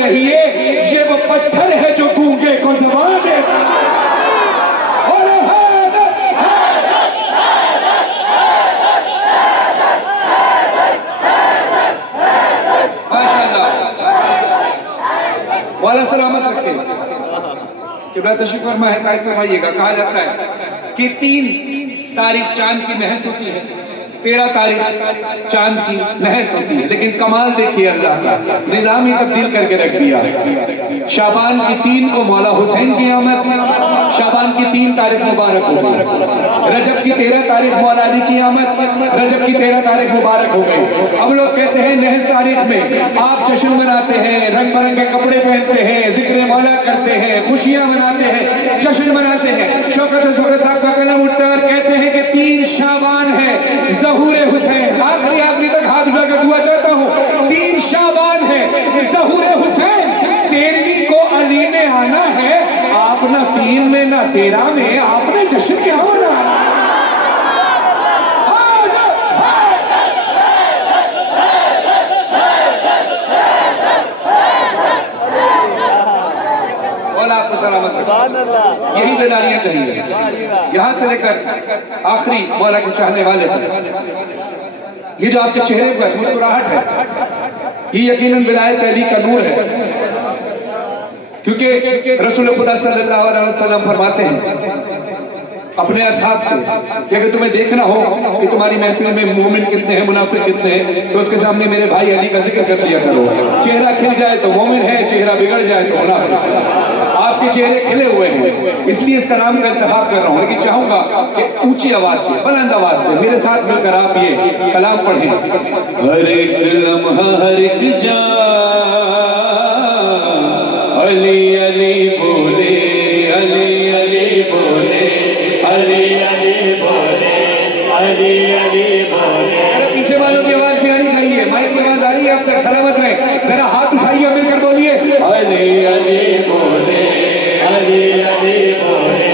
रहिए, ये वो पत्थर है जो गूंगे को ज़बान देता है। वाला सलामत रखे कि बेहतर शुक्र में है तो भाइएगा। कहा जाता है कि 3 तारीख चांद की महस होती है, 13 तारीख चांद की महस होती है, लेकिन कमाल देखिए अल्लाह का निजाम ही तब्दील करके रख दिया। शाबान की 3 को मौला हुसैन की आमद, शाबान की 3 तारीख मुबारक हो गई। रजब की 13 तारीख मौला अली की आमद, रजब की 13 तारीख मुबारक हो गई। अब लोग कहते हैं नहस तारीख में आप जश्न मनाते हैं, रंग बिरंगे कपड़े पहनते हैं, जिक्र मौला करते हैं, खुशियां मनाते हैं, जश्न मनाते हैं। शौकत साहब का कलम उठता है और कहते हैं कि 3 शाबान है, ज़हूर हुसैन। आखिरी आदमी तक हाथ उठाकर दुआ चाहता हूँ। 3 शाबान है, ज़हूर हुसैन। 13वीं को अली ने आना है, आप ना 3 में ना 13 में, आपने जश्न क्या मनाना। आपको सलामत रखे, यही बेदारियां चाहिए यहां से लेकर आखिरी मौला के चाहने वाले तक। ये जो आपके चेहरे पर मुस्कुराहट है, ये यकीनन विलायत अली का नूर है, क्योंकि रसूल खुदा सल्लल्लाहु अलैहि वसल्लम फरमाते हैं अपने असहाब से कि अगर तुम्हें देखना हो कि तुम्हारी महफिल में मोमिन कितने हैं, मुनाफिक कितने हैं, तो उसके सामने मेरे भाई अली का जिक्र कर दिया करो। चेहरा खिल जाए तो मोमिन है, चेहरा बिगड़ जाए तो मुनाफिक है। आपके चेहरे खिले हुए हैं, इसलिए इसका नाम का इंतखाब कर रहा हूँ, लेकिन चाहूंगा कि ऊंची आवाज से, बुलंद आवाज से मेरे साथ मिलकर आप ये कलाम पढ़ें। हर एक लम्हा हर एक जान अली अली बोले, अली अली बोले, अली अली बोले, अली अली बोले। अरे पीछे वालों की आवाज भी आनी चाहिए, माइक की आवाज आ रही है अब तक, सलामत रहे। जरा हाथ उठाइए, मिलकर बोलिए अली अली बोले, अली अली बोले।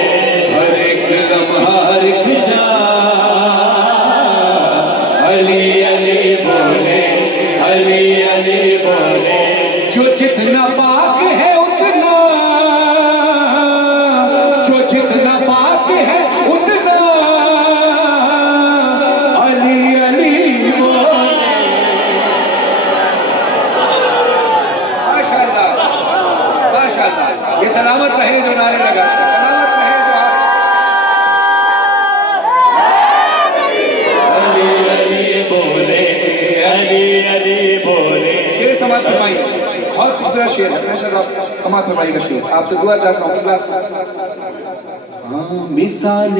हर एक लम्हा हर एक जान अली अली बोले, अली अली बोले। जो जितना पाक है उतना, जो जितना पाक है उतना अली अली बोले। माशाअल्लाह माशाअल्लाह, ये सलामत रहे जो नारे लगा, सलामत रहे जो अली अली बोले, अली अली बोले। शेर समाज फरमाइए, बहुत खूबसूरत शेर है, समाज फरमाइएगा शेर, आपसे दुआ चाहता हूँ। हाँ, मिसाल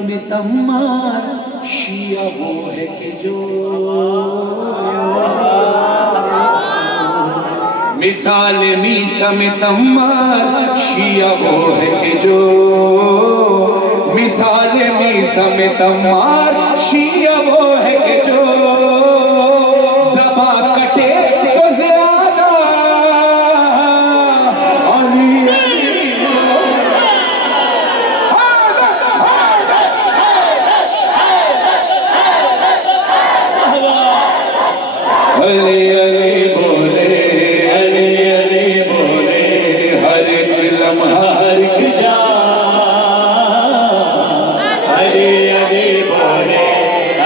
में तम्मार शिया वो है कि जो, मिसाल में तम्मार शिया वो है कि जो, मिसाल में तम्मार शिया वो है कि जो, ज़बां कटे तो ज़्यादा अली अली अली बोले, अली अली बोले। हर एक लम्हा हर एक जान अली अली बोले,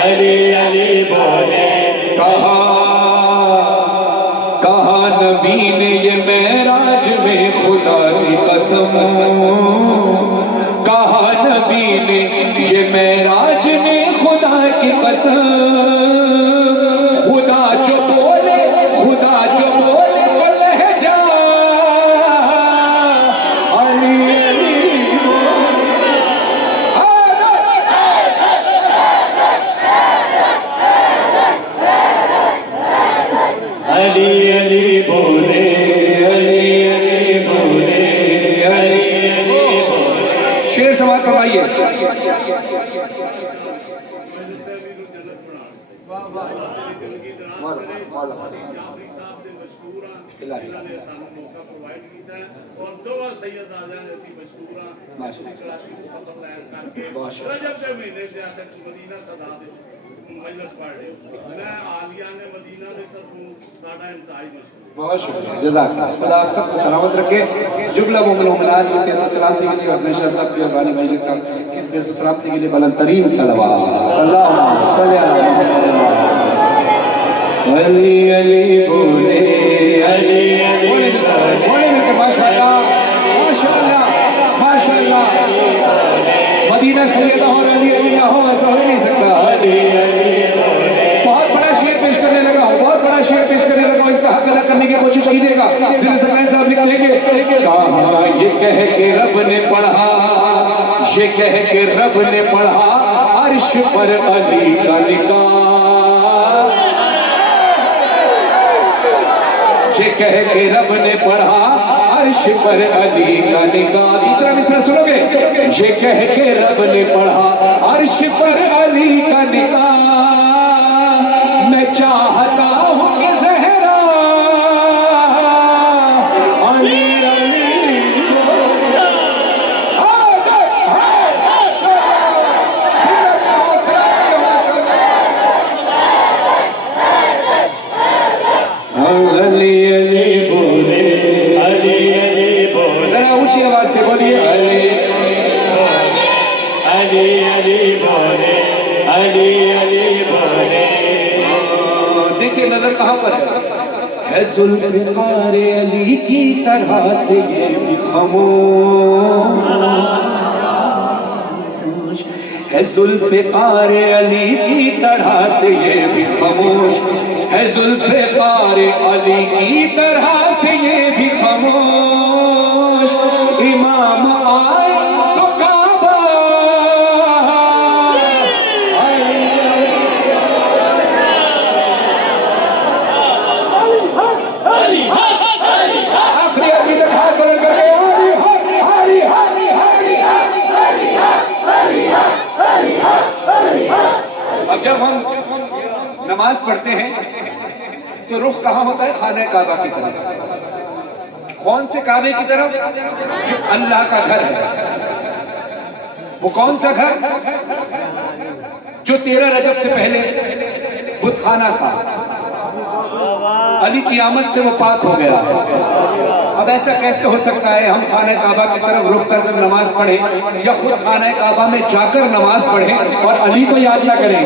अली अली बोले। कहा नबी ने ये मेराज में खुदा की कसम, कहा नबी ने ये मेराज में खुदा की कसम। खुदा जो बोले, खुदा जो बोले वो लहजा अली अली बोले। अली अली बोले, अली अली बोले, अली अली बोले। शेर समाज करवाइए। बहुत शुक्रिया, जज़ाकल्लाह। खुदा आप सबको सलामत रखे, जुमला मोमिनात की सेहत सलामती के लिए हज़रत शाह साहब की अरबानी मजलिस का की सलामती के लिए बुलंद तरीन सलवात अल्लाहुम्मा सल्ली अला मुहम्मद। अली अली बोले, अली अली बोले, माशाअल्लाह माशाअल्लाह माशाअल्लाह। मदीना सैयदा और अली अली ना हो ऐसा हो नहीं सकता। अली अली बहुत बड़ा शेर पेश करने लगा, बहुत बड़ा शेर पेश करने लगा, इसका हक अदा करने की कोशिश कीजिएगा। जिले सरकार साहब लिखेंगे, कहा ये कह के रब ने पढ़ा, ये कह के रब ने पढ़ा अर्श पर अली का निकाह, ये कह के रब ने पढ़ा अर्श पर अली का निकाह। दूसरा मिसरा सुनोगे, ये कह के रब ने पढ़ा अर्श पर अली का निकाह, मैं चाहता हूँ कि ज़हरा अली अली अली अली बोले, अली अली बोले, जरा ऊंची आवाज से बोलिए, अली अली अली बोले, अली अली बोले। देखिए नजर कहाँ पर है जुल्फ़िकार अली की तरह से ये भी खामोश, है जुल्फ़िकार अली की तरह से ये भी खामोश, है जुल्फ़िकार अली की तरह से ये भी खामोश। इमाम आए तो काबा आखिरी अभी तक हाथ बुलंद करके अब जब हम नमाज पढ़ते हैं तो रुख कहाँ होता है? खाने काबा की तरफ। कौन से काबे की तरफ? जो अल्लाह का घर है। वो कौन सा घर? जो 13 रजब से पहले बुतखाना था, अली की आमद से वो पाक हो गया। अब ऐसा कैसे हो सकता है हम खाने काबा की तरफ रुख कर नमाज पढ़ें या खुद खाने काबा में जाकर नमाज पढ़ें और अली को याद ना करें?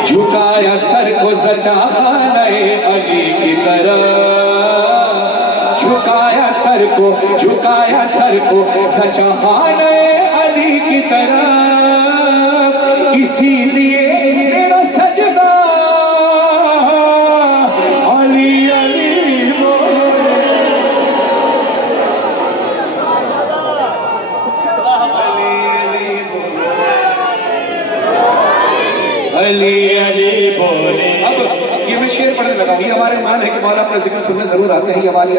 झुकाया सर को सचा खाने अली की तरफ, झुकाया सर को सचा खाने अली की तरफ, इसीलिए मेरा सजदा अली अली बोले, अली अली बोले, अली अली बोले। अब ये मैं शेर पढ़ने लगा, ये हमारे ईमान है कि मौला अपना जिक्र सुनने जरूर आते हैं। ये हमारी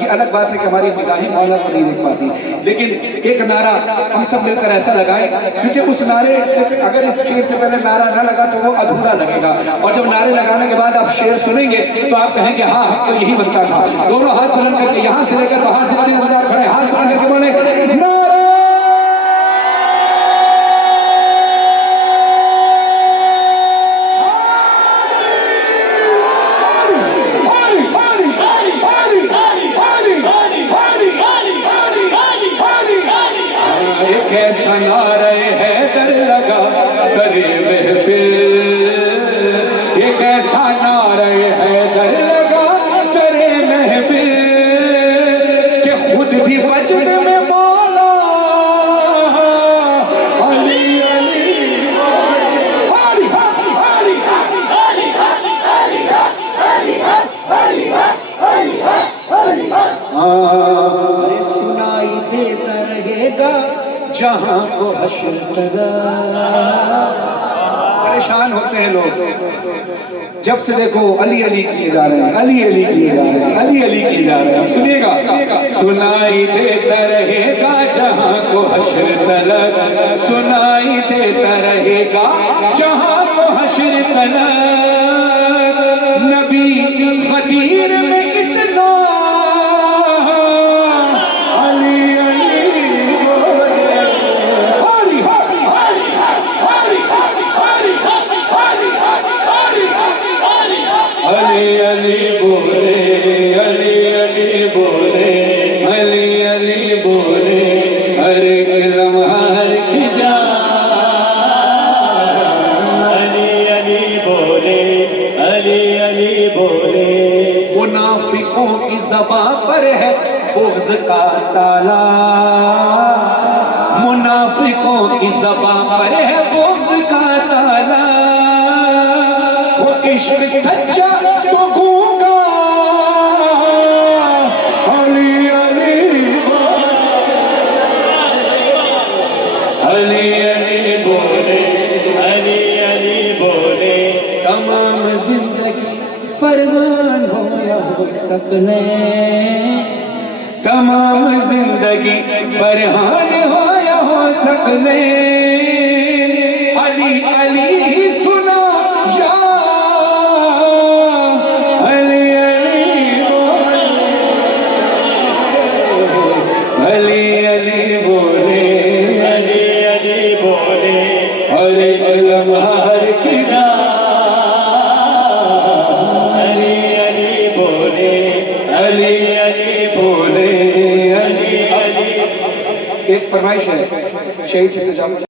ये अलग बात है कि हमारी निगाहें मौला को नहीं देख पाती, लेकिन एक नारा हम सब मिलकर ऐसा लगाएं, क्योंकि उस नारे से अगर इस शेर से पहले नारा ना लगा तो वो अधूरा लगेगा, और जब नारे लगाने के बाद आप शेर सुनेंगे तो आप कहेंगे हाँ हमको यही बनता था। दोनों हाथ बुलंद करके यहाँ से लेकर बाहर जितने गुजार खड़े हाथ बुलंद करके बोले नारा कैसा नारे है डर लगा सरे महफिल, ये कैसा नारे है डर लगा सरे महफिल, कि खुद भी वजद में मौला अली अली हरी हरी हरी हरी हरी हरी सुनाई देता रहेगा जहां को हश्र तरा। परेशान होते हैं लोग जब से देखो अली अली किए जा रहे हैं, अली अली किए जा रहे हैं, अली अली किए जा रहे हैं। सुनिएगा, सुनाई देता रहेगा जहां को हश्र तलक, सुनाई देता रहेगा जहां को हश्र तलक, नबी गदीर में इतना अली बोले, अली अली बोले, अली अली बोले, हर एक लम्हा हर की जान। अली अली बोले, अली अली बोले। मुनाफिकों की ज़बान पर है बुग़्ज़ का ताला, मुनाफिकों की ज़बान पर है बुग़्ज़ का ताला। वो इश्क सच्चा तो गूंगा, अली अली अली अली बोले, अली अली बोले। तमाम जिंदगी फरमान हो या हो सकने, तमाम जिंदगी फरहान हो या हो सकने। अली अली सुना या अली अली बोले, अली अली बोले, अली अली बोले। हर एक लम्हा हर की जान। अली अली बोले, अली अली बोले, अली अली। एक फरमाइश है शहीद से तजावुज़